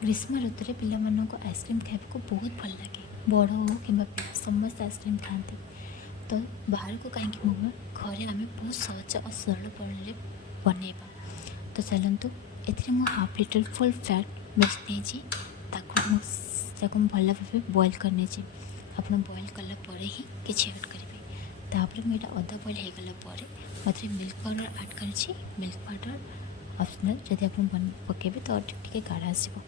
ग्रीष्म ऋतु में पिलामानंकु आइसक्रीम खाइबाकू बहुत भल लगे। बड़ हो कि समस्त आइसक्रीम खाते तो बाहर को कहीं मगा घरे आम बहुत सहज और सरल प्रणाली बनैबा। तो चलतु ए half litre full fat milk नहीं भल भाव बॉयल करने आप बॉयल कलापर ही किसी ऐड करेंगे। तापर मुझे अधा बॉयल हो गलापर मत मिल्क पाउडर ऐड कर मिल्क पाउडर ऑप्शनल जदि आप पकेबे तो टे गाढ़ा आसो।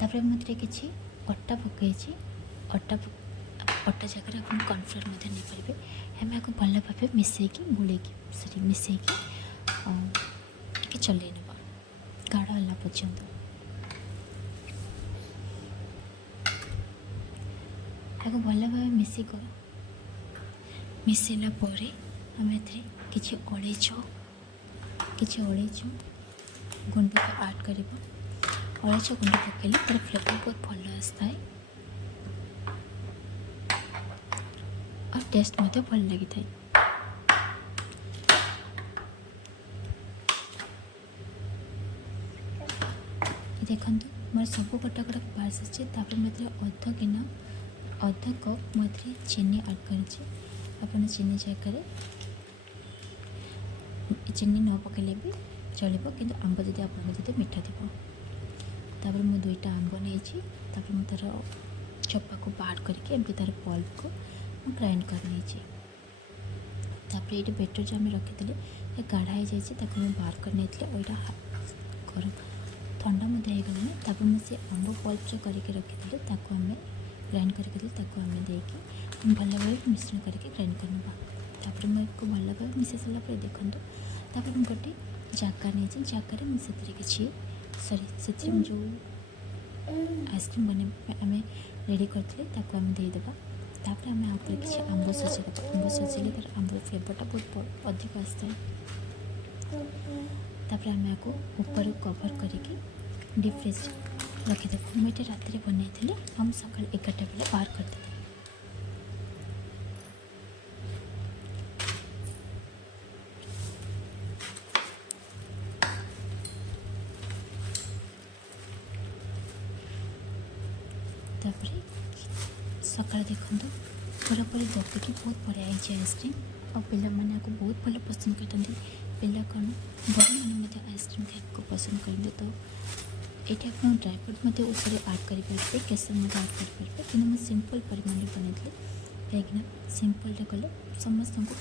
तापर मत किसी अटा पकई अटा जगह आप कॉर्नफ्लोर नहीं पारे आम आपको भल भाव मिसेक गोलेकी सरी मिसेक चल गाढ़ है पर्यंत आपको भल भाव मिसेला आम किसी अलैच गुंड को ऐड कर अलैच गुंड पकड़े तार फ्लेवर बहुत भल आसता है और टेस्ट मत भल लगी था। देखो मोर सब कटा कटा पास आपर मत अधा कप मत चीनी ऐड कर चीनी जगह चीनी न पकड़े भी चलो कि आंब जब आप मीठा थी तापर मुझे दुईटा आंब नहीं तार चप्पा को बाहर करके तार पल्प को ग्राइंड कर ये बेटर जो आम रखी गाढ़ा हो जाए बाहर कर गरम ठंडा मत हो गलानी मुझे आंब पल्प जो करके रखी आम ग्राइंड करके आम देकी भल भाव मिश्रण करके ग्राइंड करना। तापर मुझे भल भाव मिसाई सारापर देखूँ तापर मुझे गोटे जगह नहीं जगार मुझे किसी सरी से जो आइसक्रीम बने आम रेडी करते आम देदेबा। तापर आम आप किसी आंब सजेदेबा आंब सजेले तार आंब फ्लेवरटा बहुत अधिक आसता है। तापर आम आपको ऊपर कवर करके डीप फ्रिज रखीदेव मुझे राति बनई हम सका 11टा बेले बाहर करदे। तापर सकाल देखो पूरा पूरी दबिकी बहुत बढ़िया है आइसक्रीम और पिला माने आपको बहुत भल पसंद करते पिला कौन बड़ मैंने आइसक्रीम खाने को पसंद करते। तो ये आप ड्राई फ्रूट मत ऊपर ऐड करेंगे केसर मत ऐड करेंगे कि मुझे सिंपल परिमाण बनई कहीं सिंपल कले समस्त को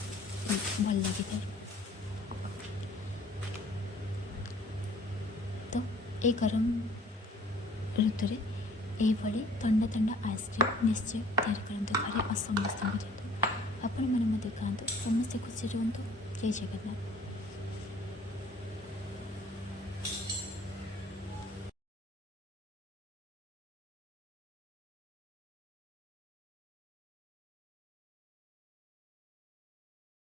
भल लगी था। तो ये गरम ऋतु ये ठंडा ठंडा आइसक्रीम निश्चय तैयार करते घरे और समस्त दिखाते आपण मैंने खाते समस्ते खुशी रुहतु। जय जगन्नाथ।